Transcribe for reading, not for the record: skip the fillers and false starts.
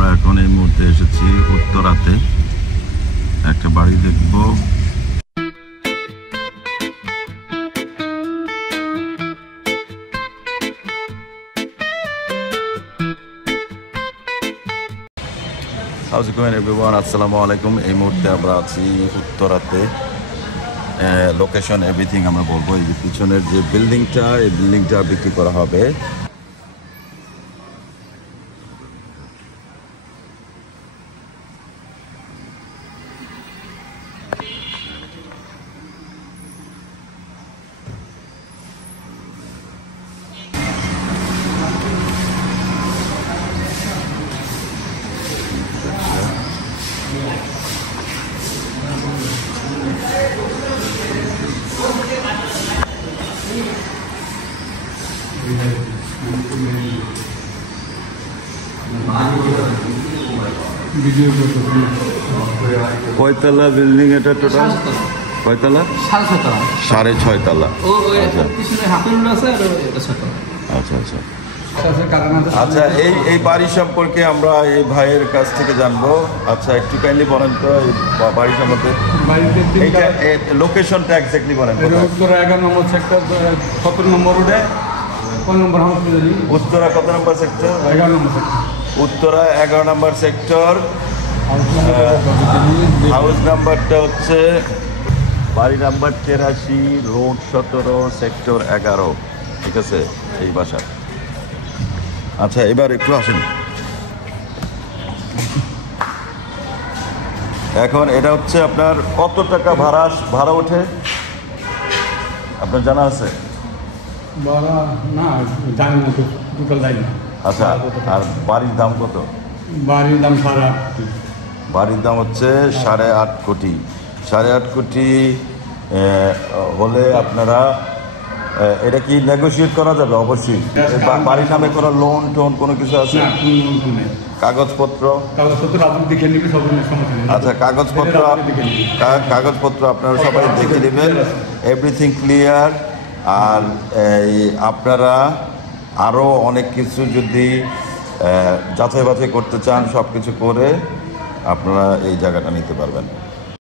আমরা এখন এই মুহূর্তে এসেছি উত্তরাতে একটা বাড়ি দেখব। How's it going everyone? আসসালামু আলাইকুম। এই মুহূর্তে আমরা আছি উত্তরাতে। লোকেশন এভরিথিং আমরা বলবো। এই পিছনের যে বিল্ডিংটা, এই বিল্ডিংটা বিক্রি করা হবে। কয়তলা বিল্ডিং এটা টোটাল? কয়তলা? 6.5 তলা। আচ্ছা আচ্ছা আচ্ছা। এই বাড়ি সম্পর্কে আমরা এই ভাইয়ের কাছ থেকে জানবো। আচ্ছা, একটু কাইন্ডলি বলেন তো এই বাড়ি সম্বন্ধে, এইটা লোকেশনটা এক্স্যাক্টলি বলেন। উত্তরা 11 নম্বর সেক্টর, 17 নম্বর রোডে, কোন নম্বর হাউস? উত্তরা কত নম্বর সেক্টর? 11 নম্বর সেক্টর। উত্তরা 11 নম্বর সেক্টর। হাউস নাম্বারটা হচ্ছে বাড়ি নাম্বার 83, রোড 17, সেক্টর 11। ঠিক আছে, এই বাসা। আচ্ছা, এবার একটু আসেন। এখন এটা হচ্ছে আপনার কত টাকা ভাড়া ওঠে আপনার জানা আছে? না, জানি না, টোটাল জানি না। আচ্ছা, আর বাড়ির দাম কত? বাড়ির দাম 8.5 কোটি। বাড়ির দাম হচ্ছে 8.5 কোটি। 8.5 কোটি হলে আপনারা এটা কি নেগোশিয়েট করা যাবে? অবশ্যই। বাড়ির নামে কোনো লোন টোন কোনো কিছু আছে? কাগজপত্র আপনি দেখে নেবেন সব সমস্যা নেই। আচ্ছা, কাগজপত্র আপনারা সবাই দেখে নেবেন, এভরিথিং ক্লিয়ার। আর আপনারা আরও অনেক কিছু যদি যাচাই বাছাই করতে চান, সব কিছু করে আপনারা এই জায়গাটা নিতে পারবেন।